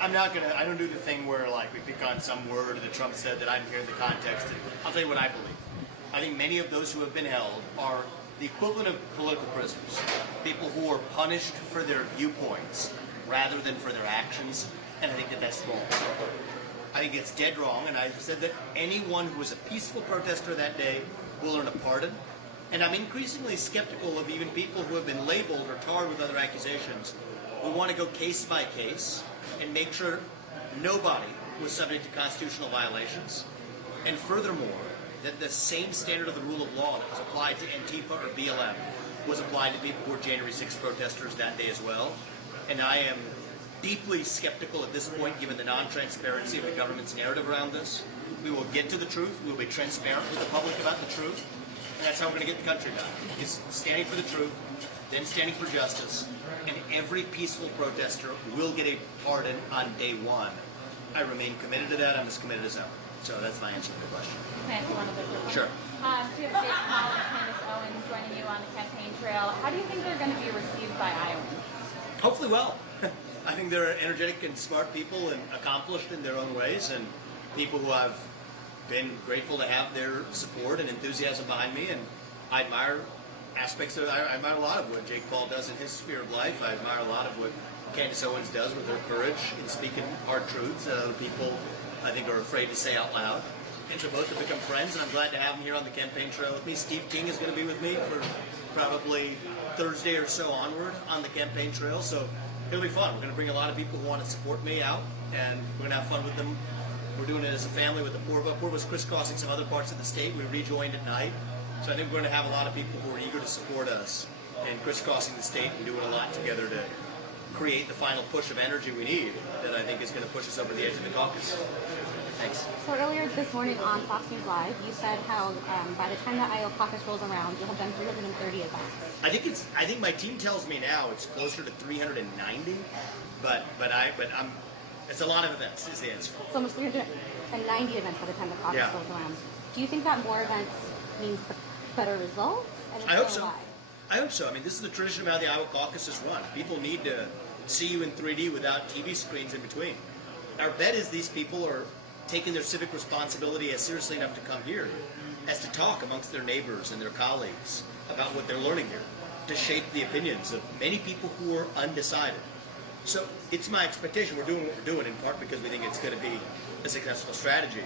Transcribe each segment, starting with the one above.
I'm not gonna. I don't do the thing where like we pick on some word that Trump said that I didn't hear in the context. I'll tell you what I believe. I think many of those who have been held are the equivalent of political prisoners, people who are punished for their viewpoints rather than for their actions, and I think that that's wrong. I think it's dead wrong, and I've said that anyone who was a peaceful protester that day will earn a pardon. And I'm increasingly skeptical of even people who have been labeled or tarred with other accusations. We want to go case by case and make sure nobody was subject to constitutional violations. And furthermore, that the same standard of the rule of law that was applied to Antifa or BLM was applied to people who were January 6th protesters that day as well. And I am deeply skeptical at this point, given the non-transparency of the government's narrative around this. We will get to the truth. We will be transparent with the public about the truth. And that's how we're going to get the country done, is standing for the truth, then standing for justice. And every peaceful protester will get a pardon on day one. I remain committed to that. I'm as committed as ever. So that's my answer to the question. Can I ask one other quick one? Sure. So you have Jake Paul and Candace Owens joining you on the campaign trail. How do you think they're going to be received by Iowans? Hopefully well. I think they're energetic and smart people and accomplished in their own ways, and people who I've been grateful to have their support and enthusiasm behind me, and I admire aspects of it. I admire a lot of what Jake Paul does in his sphere of life. I admire a lot of what Candace Owens does with her courage in speaking hard truths that other people, I think, are afraid to say out loud. And so both have become friends, and I'm glad to have them here on the campaign trail with me. Steve King is going to be with me for probably Thursday or so onward on the campaign trail, so it'll be fun. We're going to bring a lot of people who want to support me out, and we're going to have fun with them. We're doing it as a family with the Porva. Porva's crisscrossing some other parts of the state. We rejoined at night, so I think we're going to have a lot of people who are eager to support us and crisscrossing the state and doing a lot together to create the final push of energy we need that I think is going to push us over the edge of the caucus. Thanks. So earlier this morning on Fox News Live, you said how by the time the Iowa caucus rolls around, you'll have done 330 events. I think my team tells me now it's closer to 390, but I'm. It's a lot of events. Is the answer. It's almost 390 events by the time the caucus rolls around. Do you think that more events means better results? And I hope so. Why? I hope so. I mean, this is the tradition of how the Iowa caucus is run. People need to see you in 3D without TV screens in between. Our bet is these people are taking their civic responsibility as seriously enough to come here as to talk amongst their neighbors and their colleagues about what they're learning here, to shape the opinions of many people who are undecided. So it's my expectation we're doing what we're doing in part because we think it's going to be a successful strategy.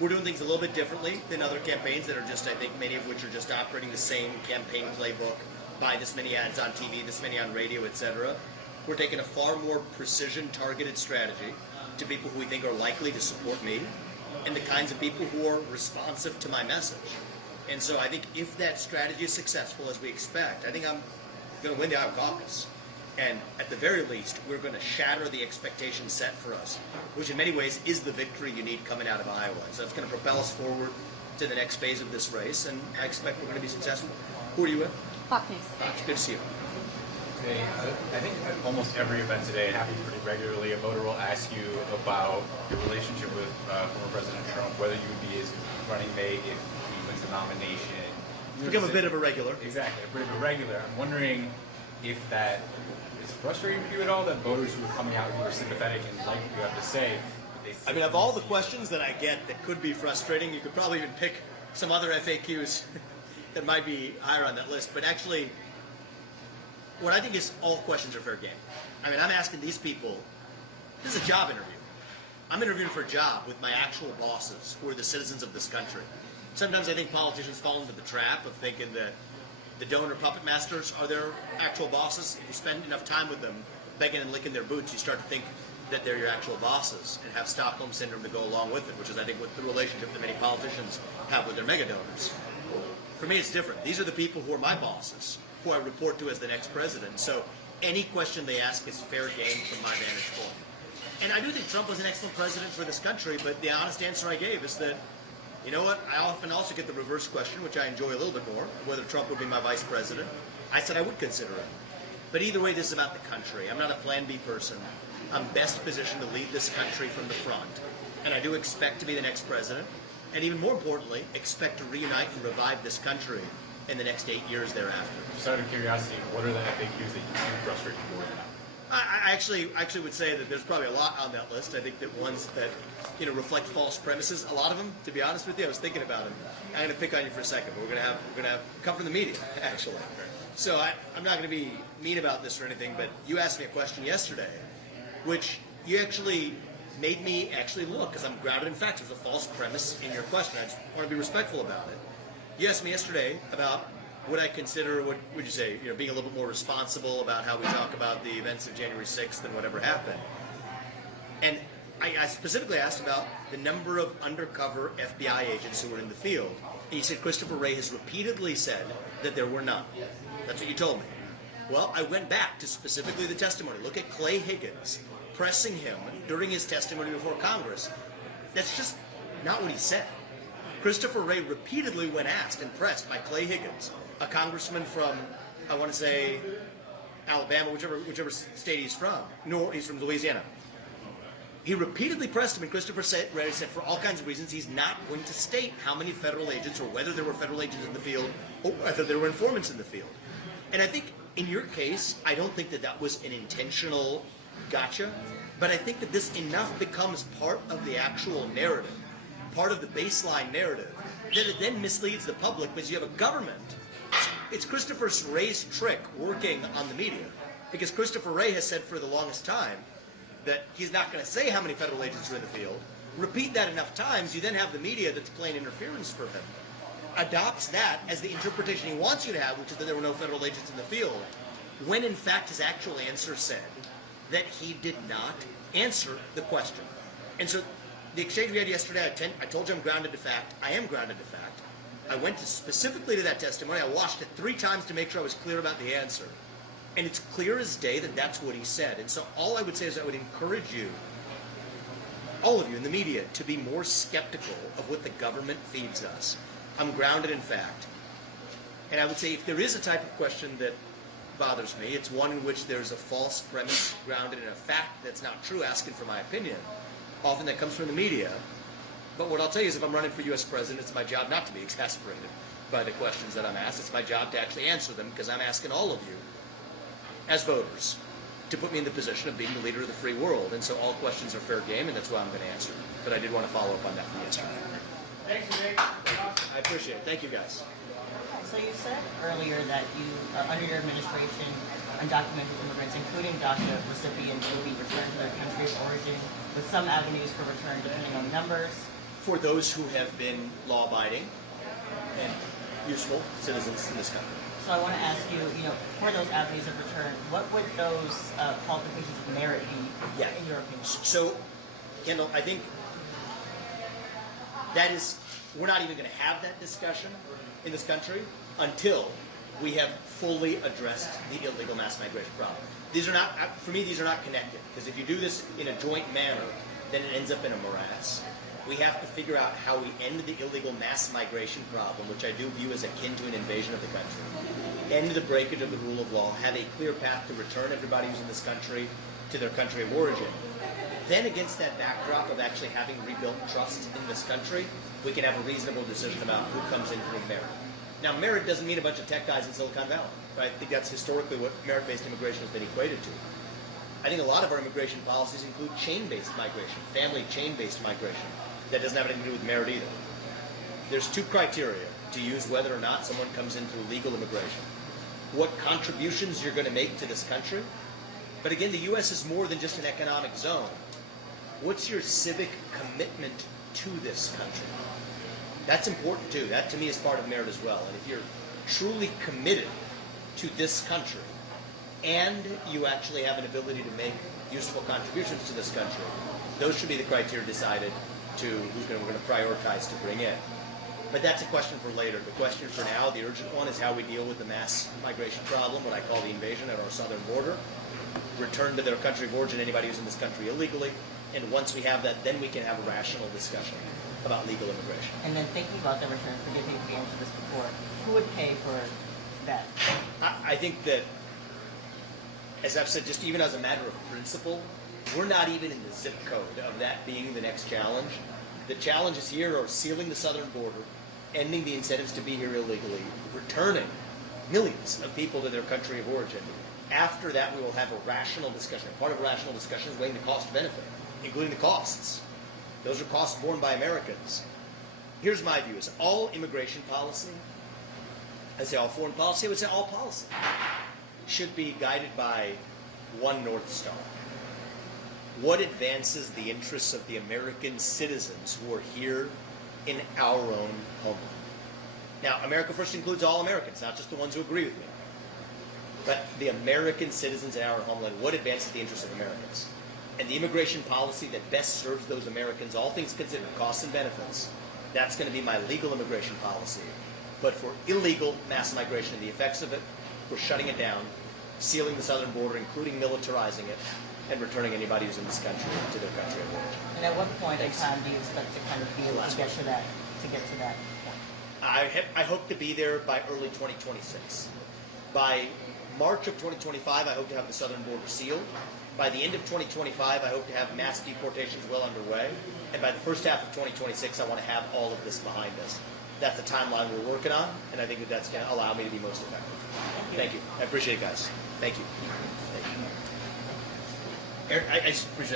We're doing things a little bit differently than other campaigns that are just, I think, many of which are just operating the same campaign playbook, buy this many ads on TV, this many on radio, etc. We're taking a far more precision, targeted strategy to people who we think are likely to support me and the kinds of people who are responsive to my message. And so I think if that strategy is successful, as we expect, I think I'm going to win the Iowa caucus. And at the very least, we're going to shatter the expectation set for us, which in many ways is the victory you need coming out of Iowa. So it's going to propel us forward to the next phase of this race, and I expect we're going to be successful. Who are you with? Fox News. Good to see you. Hey, I think at almost every event today, it happens pretty regularly. A voter will ask you about your relationship with former President Trump, whether you would be his running mate if he wins the nomination. You've become a bit of a regular. Exactly, a bit of a regular. I'm wondering if that is frustrating for you at all, that voters who are coming out who are sympathetic and like what you have to say. I mean, of all the questions that I get that could be frustrating, you could probably even pick some other FAQs that might be higher on that list. But actually, what I think is all questions are fair game. I mean, I'm asking these people, this is a job interview. I'm interviewing for a job with my actual bosses, who are the citizens of this country. Sometimes I think politicians fall into the trap of thinking that the donor puppet masters are their actual bosses. If you spend enough time with them, begging and licking their boots, you start to think that they're your actual bosses and have Stockholm Syndrome to go along with it, which is, I think, what the relationship that many politicians have with their mega donors. For me, it's different. These are the people who are my bosses, who I report to as the next president. So any question they ask is fair game from my vantage point. And I do think Trump was an excellent president for this country, but the honest answer I gave is that, you know what, I often also get the reverse question, which I enjoy a little bit more, whether Trump would be my vice president. I said I would consider it. But either way, this is about the country. I'm not a Plan B person. I'm best positioned to lead this country from the front. And I do expect to be the next president. And even more importantly, expect to reunite and revive this country in the next 8 years thereafter. Just out of curiosity, what are the FAQs that you do frustrate you for? I actually would say that there's probably a lot on that list. I think that ones that reflect false premises. A lot of them, to be honest with you, I was thinking about them. I'm going to pick on you for a second, but we're going to have come from the media actually. So I'm not going to be mean about this or anything, but you asked me a question yesterday, which you actually made me actually look, because I'm grounded in facts. There's a false premise in your question. I just want to be respectful about it. You asked me yesterday about would I consider, what would you say, being a little bit more responsible about how we talk about the events of January 6th and whatever happened. And I specifically asked about the number of undercover FBI agents who were in the field. And you said Christopher Wray has repeatedly said that there were none. That's what you told me. Well, I went back to specifically the testimony. Look at Clay Higgins pressing him during his testimony before Congress. That's just not what he said. Christopher Wray repeatedly, when asked and pressed by Clay Higgins, a congressman from, I want to say, Alabama, whichever state he's from. No, he's from Louisiana. He repeatedly pressed him, and Christopher Wray said, for all kinds of reasons, he's not going to state how many federal agents or whether there were federal agents in the field or whether there were informants in the field. And I think in your case, I don't think that that was an intentional gotcha, but I think that this enough becomes part of the actual narrative, part of the baseline narrative, that it then misleads the public because you have a government. It's Christopher Wray's trick working on the media, because Christopher Wray has said for the longest time that he's not going to say how many federal agents are in the field. Repeat that enough times, you then have the media that's playing interference for him. Adopts that as the interpretation he wants you to have, which is that there were no federal agents in the field, when in fact his actual answer said that he did not answer the question. And so the exchange we had yesterday, I told you I'm grounded to fact. I am grounded to fact. I went specifically to that testimony. I watched it 3 times to make sure I was clear about the answer. And it's clear as day that that's what he said. And so all I would say is I would encourage you, all of you in the media, to be more skeptical of what the government feeds us. I'm grounded in fact. And I would say if there is a type of question that bothers me, it's one in which there's a false premise grounded in a fact that's not true, asking for my opinion. Often that comes from the media. But what I'll tell you is if I'm running for U.S. president, it's my job not to be exasperated by the questions that I'm asked. It's my job to actually answer them, because I'm asking all of you, as voters, to put me in the position of being the leader of the free world. And so all questions are fair game, and that's why I'm going to answer. But I did want to follow up on that from yesterday. Thanks, Vivek. I appreciate it. Thank you, guys. So you said earlier that you, under your administration, undocumented immigrants, including DACA recipients, will be returned to their country of origin, with some avenues for return depending on numbers. For those who have been law-abiding and useful citizens in this country. So I want to ask you, for those avenues of return, what would those qualifications of merit be, in your opinion? So, Kendall, I think that is, we're not even going to have that discussion in this country until we have fully addressed the illegal mass migration problem. These are not, for me, these are not connected, because if you do this in a joint manner, then it ends up in a morass. We have to figure out how we end the illegal mass migration problem, which I do view as akin to an invasion of the country. End the breakage of the rule of law, have a clear path to return everybody who's in this country to their country of origin. Then against that backdrop of actually having rebuilt trust in this country, we can have a reasonable decision about who comes in through merit. Now, merit doesn't mean a bunch of tech guys in Silicon Valley, right? I think that's historically what merit-based immigration has been equated to. I think a lot of our immigration policies include chain-based migration, family chain-based migration. That doesn't have anything to do with merit either. There's 2 criteria to use whether or not someone comes in through legal immigration. What contributions you're going to make to this country. But again, the U.S. is more than just an economic zone. What's your civic commitment to this country? That's important too. That to me is part of merit as well. And if you're truly committed to this country and you actually have an ability to make useful contributions to this country, those should be the criteria decided to we're going to prioritize to bring in. But that's a question for later. The question for now, the urgent one, is how we deal with the mass migration problem, what I call the invasion at our southern border. Return to their country of origin anybody who's in this country illegally. And once we have that, then we can have a rational discussion about legal immigration. And then thinking about the return, forgive me if we answered this before, who would pay for that? I think that, as I've said, just even as a matter of principle, we're not even in the zip code of that being the next challenge. The challenges here are sealing the southern border, ending the incentives to be here illegally, returning millions of people to their country of origin, After that, we will have a rational discussion. And part of a rational discussion is weighing the cost benefit, including the costs. Those are costs borne by Americans. Here's my view: is all immigration policy, I say all foreign policy, I would say all policy, should be guided by one North Star. What advances the interests of the American citizens who are here in our own homeland? Now, America First includes all Americans, not just the ones who agree with me. But the American citizens in our homeland, what advances the interests of Americans? And the immigration policy that best serves those Americans, all things considered, costs and benefits, that's going to be my legal immigration policy. But for illegal mass migration and the effects of it, we're shutting it down, sealing the southern border, including militarizing it, and returning anybody who's in this country to their country of origin. And at what point in time do you expect to kind of be able to get to that point? I hope to be there by early 2026. By March of 2025, I hope to have the southern border sealed. By the end of 2025, I hope to have mass deportations well underway. And by the first half of 2026, I want to have all of this behind us. That's the timeline we're working on, and I think that that's going to allow me to be most effective. Thank you. I appreciate it, guys. Thank you. Thank you. I just appreciate